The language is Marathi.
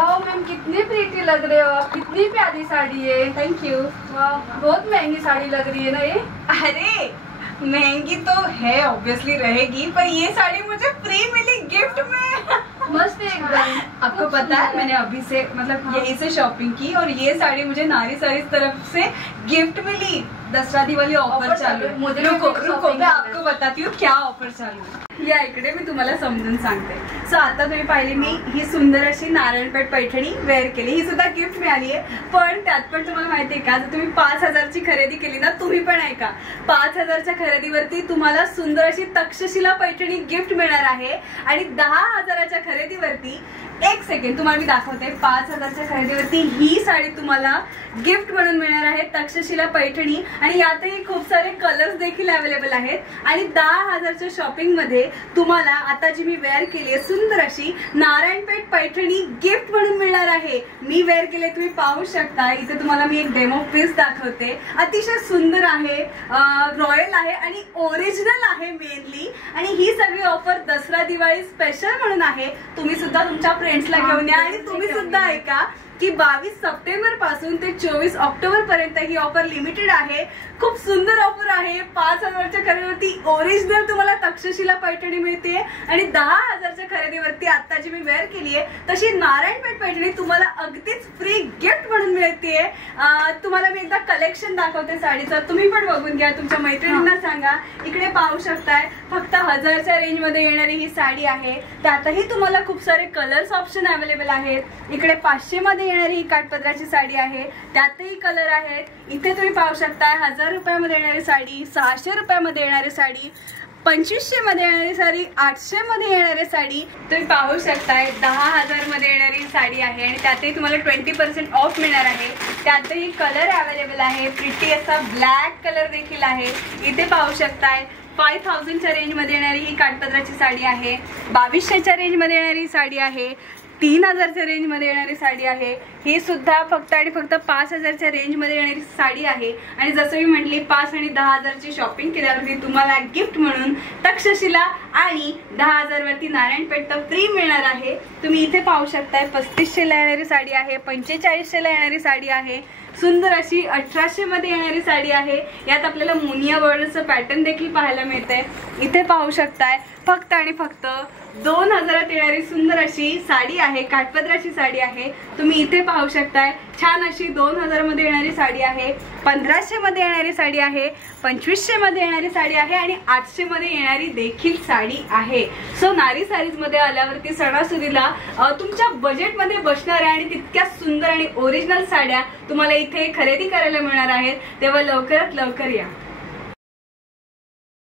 वाह मैम, कितनी प्रीटी लग रहे हो आप, कितनी प्यारी साड़ी है। Thank you. वाह, बहुत महंगी साड़ी लग रही है ना ये। अरे महंगी तो है, ऑब्वियसली रहेगी, पर ये साड़ी मुझे फ्री मिली गिफ्ट में। मस्त है एकदम। आपको पता है मैंने अभी से मतलब यही से शॉपिंग की और ये साड़ी मुझे नारी साड़ी तरफ से गिफ्ट मिली। दसरा दिवाळी ऑफर चालू है। मुझे रुको मैं आपको बताती हूँ क्या ऑफर चालू है। या इकडे मी तुम्हाला समजून सांगते। सो आता तुम्ही पाहिली मी ही सुंदर अशी नारायणपेठ पैठणी वेअर केली, ही सुद्धा गिफ्ट मिळाली आहे। पण त्यात पण तुम्हाला माहिती आहे का, जर तुम्ही 5000ची खरेदी केली ना, तुम्ही पण ऐका, 5000च्या खरेदीवरती तुम्हाला सुंदर अशी तक्षशिला पैठणी गिफ्ट मिळणार आहे आणि 10,000च्या खरेदीवरती एक सेकंड तुम्हाला मी दाखवते, 5000च्या खरेदीवरती ही साडी तुम्हाला गिफ्ट म्हणून मिळणार आहे तक्षशिला पैठणी आणि यातही खूप सारे कलर्स देखील अवेलेबल आहेत आणि 10,000च्या शॉपिंग मध्ये तुम्हाला आता जी मी वेअर केली आहे सुंदर अशी नारायणपेठ पैठणी गिफ्ट म्हणून मिळणार आहे। मी वेअर केले तुम्ही पाहू शकता, इथे तुम्हाला मी एक डेमो पीस दाखवते, अतिशय सुंदर आहे, रॉयल आहे आणि ओरिजिनल आहे मेनली। आणि ही सगळी ऑफर दसरा दिवाळी स्पेशल म्हणून आहे, तुम्ही सुद्धा तुमच्या फ्रेंड्सला घेऊन या आणि तुम्ही सुद्धा ऐका की 22 सप्टेंबर पासून ते 24 ऑक्टोबर पर्यंत ही ऑफर लिमिटेड आहे। खूप सुंदर ऑफर आहे, 5000च्या खरेदीवरती ओरिजिनल तुम्हाला तक्षशिला पैठणी मिळते आणि 10,000च्या खरेदीवरती आता जी मी वेअर केली आहे तशी नारायणपेठ पैठणी तुम्हाला अगदीच फ्री गिफ्ट म्हणून मिळते। तुम्हाला मी एकदा कलेक्शन दाखवते साडीचं, तुम्ही पण बघून घ्या, तुमच्या मैत्रिणींना सांगा। इकडे पाहू शकताय फक्त 1000च्या रेंज मध्ये येणारी ही साडी आहे, त्यातही तुम्हाला खूप सारे कलर्स ऑप्शन अवेलेबल आहेत। इकडे 500 मध्ये येणारी ही काठपदराची साडी आहे, त्यातही कलर आहेत। इथे तुम्ही पाहू शकताय 1000 रुपयामध्ये येणारी साडी, 600 रुपयामध्ये येणारी साडी, 2500 मध्ये येणारी साडी, 800 मध्ये येणारी साडी तुम्ही पाहू शकताय। 10,000 मध्ये येणारी साडी आहे आणि त्यातही तुम्हाला 20% ऑफ मिळणार आहे। त्यातही कलर अवेलेबल आहे, प्रिटी असा ब्लॅक कलर देखील आहे। इथे पाहू शकताय 5000च्या रेंज मध्ये येणारी ही काठपदराची साडी आहे, 2200च्या रेंज मध्ये येणारी साडी आहे, 3000च्या रेंज मध्ये येणारी साडी आहे। ही सुद्धा फक्त आणि फक्त 5000च्या रेंज मध्ये येणारी साडी आहे आणि जसं मी म्हटली 5 आणि 10,000ची शॉपिंग केल्यावरती तुम्हाला गिफ्ट म्हणून तक्षशिला आणि 10,000 वरती नारायणपेठ फ्री मिळणार आहे। तुम्ही इथे पाहू शकताय 3500 ला येणारी साडी आहे, 4500 ला येणारी साडी आहे, सुंदर अशी 1800 मध्ये येणारी साडी आहे। यात आपल्याला मुनिया बॉर्डरचं पॅटर्न देखील पाहायला मिळतंय। इथे पाहू शकताय फक्त आणि फक्त 2000 येणारी सुंदर अशी साडी आहे, काठपदराची साडी आहे। तुम्ही इथे पाहू शकताय छान अशी 2000 मध्ये येणारी साडी आहे, 1500 मध्ये येणारी साडी आहे, 2500 मध्ये येणारी साडी आहे आणि 800 मध्ये येणारी देखील साडी आहे। सो नारी साडीज मध्ये आल्यावरती सणासुदीला तुमच्या बजेट मध्ये बसणाऱ्या आणि तितक्या सुंदर आणि ओरिजिनल साड्या तुम्हाला इथे खरेदी करायला मिळणार आहेत, तेव्हा लवकरात लवकर या।